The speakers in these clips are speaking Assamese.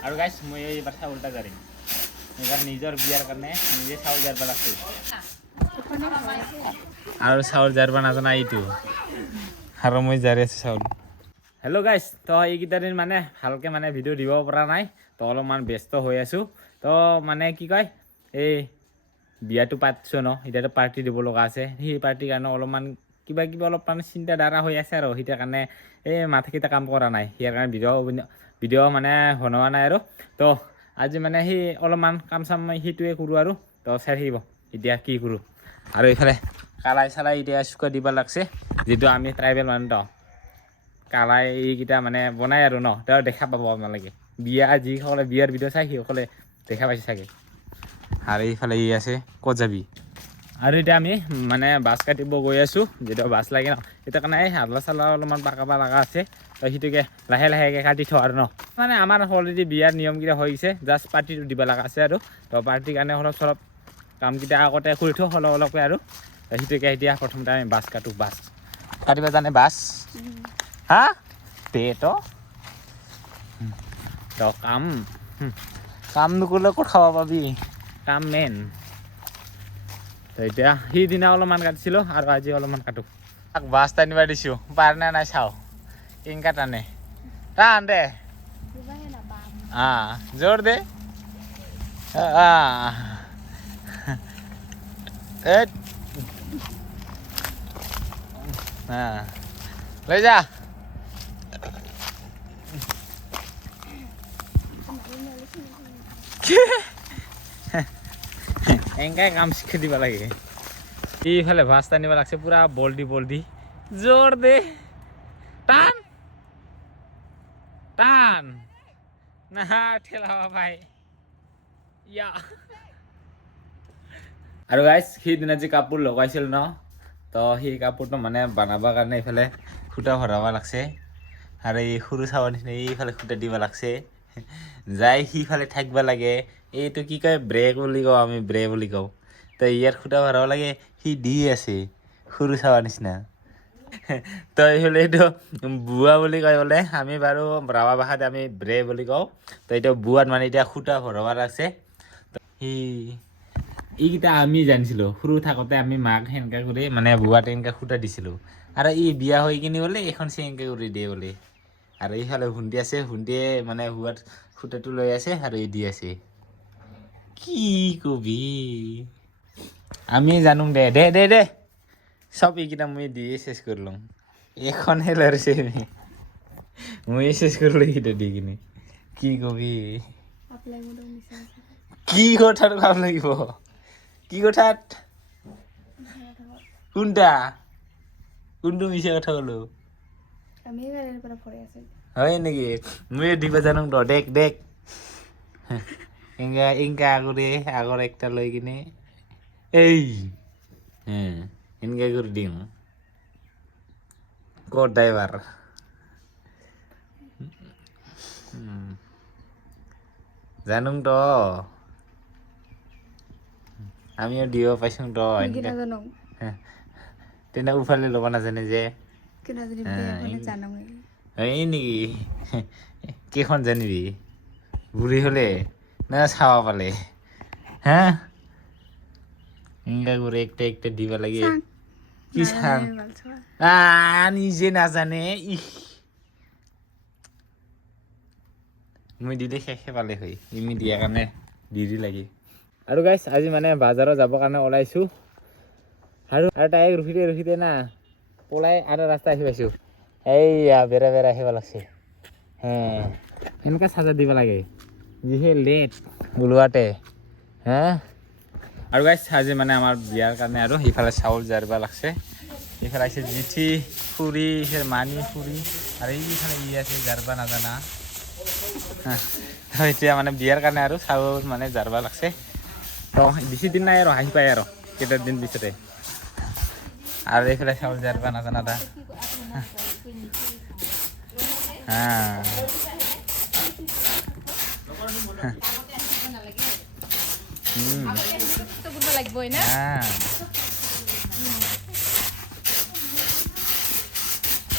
আৰু গাইছ মই এইবাৰ চাউলটা জাৰিম এইবাৰ নিজৰ বিয়াৰ কাৰণে নিজে চাউল জাৰিব লাগছে আৰু চাউল জাৰিব নাজানা এইটো আৰু মই জাৰি আছোঁ চাউল হেল্ল' গাইছ তো এইকেইটা দিন মানে ভালকৈ মানে ভিডিঅ' দিব পৰা নাই তো অলপমান ব্যস্ত হৈ আছোঁ তো মানে কি কয় এই বিয়াটো পাতিছোঁ ন এতিয়াতো পাৰ্টি দিব লগা আছে সেই পাৰ্টিৰ কাৰণে অলপমান কিবা অলপ মানে চিন্তাধাৰা হৈ আছে আৰু সেইটাৰ কাৰণে এই মাথাকেইটা কাম কৰা নাই ইয়াৰ কাৰণে ভিডিঅ' মানে বনোৱা নাই আৰু তো আজি মানে সেই অলপমান কাম চাম সেইটোৱে কৰোঁ আৰু তো চাই থাকিব এতিয়া কি কৰোঁ আৰু এইফালে কালাই চালাই এতিয়া চুকা দিব লাগছে যিটো আমি ট্ৰাইবেল মানুহ তো কালাই এইকেইটা মানে বনাই আৰু ন তেওঁ দেখা পাব আপোনালোকে বিয়া যিসকলে বিয়াৰ ভিডিঅ' চাই সেইসকলে দেখা পাইছে চাগে আৰু এইফালে ই আছে ক'ত যাবি আৰু এতিয়া আমি মানে বাছ কাটিব গৈ আছোঁ যেতিয়া বাছ লাগে ন এতিয়া কাৰণে এই হাল্লা চাল্লা অলপমান পাকাব লগা আছে তো সেইটোকে লাহে লাহেকৈ কাটি থওঁ আৰু ন মানে আমাৰ অলৰেডি বিয়াৰ নিয়মকেইটা হৈ গৈছে জাষ্ট পাৰ্টিটো দিব লগা আছে আৰু তো পাৰ্টিৰ কাৰণে অলপ চলপ কামকেইটা আগতে কৰি থওঁ অলপ অলপকৈ আৰু সেইটোকে এতিয়া প্ৰথমতে আমি বাছ কাটো বাছ কাটিব জানে বাছ হা দে তো কাম নকৰিলে ক'ত খাব পাবি কাম মেইন তো এতিয়া সিদিনা অলপমান কাটিছিলোঁ আৰু আজি অলপমান কাটো বাছ টানিব দিছোঁ পাৰনে নাই চাওঁ ইনকা টানে টান দে জোৰ দে লৈ যা এনেকাই কাম শিকাই দিব লাগে এইফালে ভাজ টানিব লাগছে পুৰা বল্দি জোৰ দে টান টান না ঠেলাবা ভাই ইয়া আৰু গাইছ সেইদিনা যে কাপোৰ লগাইছিল ন তো সেই কাপোৰটো মানে বনাবৰ কাৰণে এইফালে সূতা ভৰাব লাগছে আৰু এই সৰু চাবৰ নিচিনা এইফালে সূতা দিব লাগছে যাই সিফালে থাকিব লাগে এইটো কি কয় ব্ৰেক বুলি কওঁ আমি ব্ৰে বুলি কওঁ তো ইয়াৰ সূতা ভৰাব লাগে সি দি আছে সৰু চাবৰ নিচিনা তো এইফালে এইটো বুৱা বুলি কয় বোলে আমি বাৰু ৰাভা ভাষাত আমি ব্ৰে বুলি কওঁ তো এইটো বুৱাত মানে এতিয়া সূতা ভৰাব লাগছে সি এইকেইটা আমি জানিছিলোঁ সৰু থাকোঁতে আমি মাক সেনেকৈ কৰি মানে বুৱাত এনেকৈ সূতা দিছিলোঁ আৰু ই বিয়া হৈ কিনি বোলে এইখন চেংকৈ কৰি দিয়ে বোলে আৰু এইফালে ভণ্টি আছে ভণ্টিয়ে মানে বুৱাত সূতাটো লৈ আছে আৰু ই দি আছে কি কবি আমি জানো দে দে দে দে চব এইকেইটা মই দিয়ে চেছ কৰি লওঁ এইখনহে লৰিছে মই চেছ কৰিলোঁ এইকেইটা দি কিনে কি কবি কি কথাত ভাল লাগিব কি কথাত কোনটো মিছা কথা ক'লো হয় নেকি মই দিব জানো তো দেখ দেখ ইনকা কৰি আগৰ একটা লৈ কিনে এই এনেকৈ কৰি দিওঁ ক'ত ড্ৰাইভাৰ জানো তো আমিও দিব পাইছোঁ তো তেনে উফালে ল'ব নাজানে যে এই নেকি কেইখন জানিবি বুঢ়ী হ'লে না চাব পালে হা এনেকা কৰি একটা দিব লাগে কি চাং নিজে নাজানে মই দিলে শেষে পালে হয় ইমি দিয়াৰ কাৰণে দি লাগে আৰু গাইছ আজি মানে বাজাৰত যাবৰ কাৰণে ওলাইছোঁ আৰু তাই ৰখিতে না পলাই আৰু ৰাস্তা আহি পাইছোঁ এইয়া বেৰা আহিব লাগছে সেনেকৈ চাৰ্জাৰ দিব লাগে যিহে লেট ওলোৱাতে আৰু গাইছ আজি মানে আমাৰ বিয়াৰ কাৰণে আৰু সেইফালে চাউল জাৰিব লাগছে এইফালে আছে জিঠি খুৰী মানি খুৰী আৰু এইফালে ই আছে জাৰিব নাজানা এতিয়া মানে বিয়াৰ কাৰণে আৰু চাউল মানে জাৰিব লাগছে তো বেছি দিন নাই আৰু আহি পায় আৰু কেইটাদিন পিছতে আৰু এইফালে চাউল জাৰিব নাজানা দা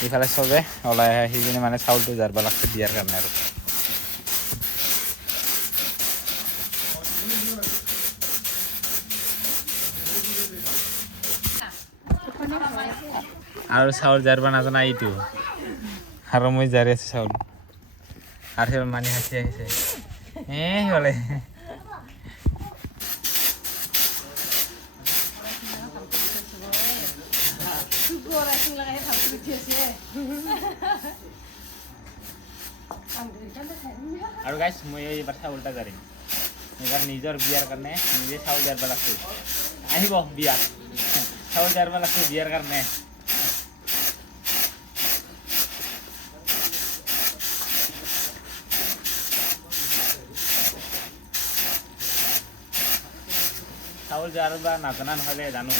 এইফালে চবে ওলাই আহি কিনে মানে চাউলটো জাৰিব লাগছে বিয়াৰ কাৰণে আৰু আৰু চাউল জাৰিব নাজানা এইটো আৰু মই জাৰি আছোঁ চাউল আৰু সেই মানি হাঁচি আহিছে হ'লে আৰু গাইছ মই এইবাৰ চাউলটা জাৰিম এইবাৰ নিজৰ বিয়াৰ কাৰণে নিজে চাউল জাৰিব লাগছে আহিব বিয়াত চাউল জাৰিব লাগছে বিয়াৰ কাৰণে চাউল জাৰিব নাজানা নহ'লে জানো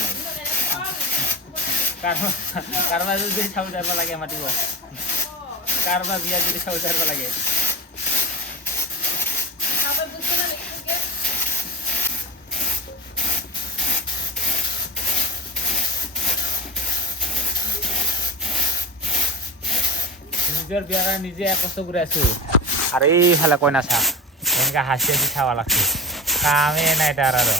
কাৰোবাৰ যদি চাউল জাৰিব লাগে মাতিব কাৰোবাৰ বিয়াত যদি চাউল জাৰিব লাগে নিজৰ বিয়াৰ কাৰণে নিজে কষ্ট কৰি আছোঁ আৰু এইফালে কইনা চাহ এনেকৈ হাঁচি হাঁচি চাব লাগছে কামেই নাই তাৰ আৰু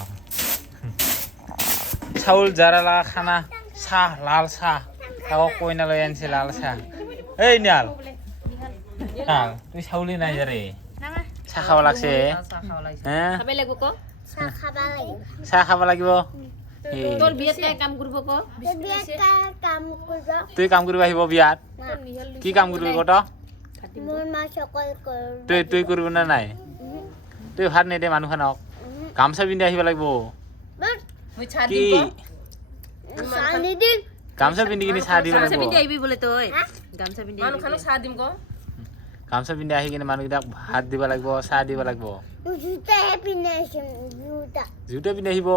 চাউল জাৰা লগা খানা চাহ লাল চাহ আকৌ কইনা লৈ আনিছে লাল চাহ এই নিয়াল তুই চাউলি নাই জাৰে চাহ খাব লাগছে চাহ খাব লাগিব তুই কাম কৰিব আহিব বিয়াত কি কাম কৰিবি কত তুই কৰিব নে নাই তুই ভাত নিদে মানুহখনক গামোচা পিন্ধি আহিব লাগিব কি গামোচা পিন্ধি কিনে চাহ দিব লাগিব গামোচা পিন্ধি আহি কিনে মানুহকেইটাক ভাত দিব লাগিব চাহ দিব লাগিব জোতা পিন্ধি আহিব